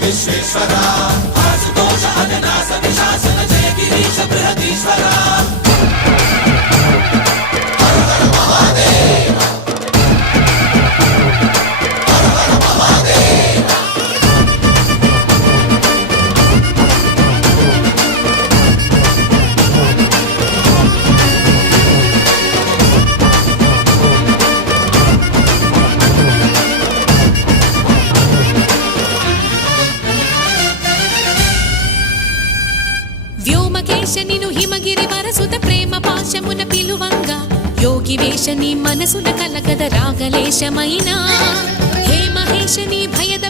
విశ్వేశ్వర ఆశుతోష అవినాశ విశాసన జయ గిరీశ బృహదీశ్వర హర హర మహాదేవ హర హర మహాదేవ వ్యోమకేశనిను హిమగిరి వరసుత ప్రేమ పాశమున పిలువంగా యోగి వేషని మనసున కలకద రాగలేశమైనా హే మహేశని భయద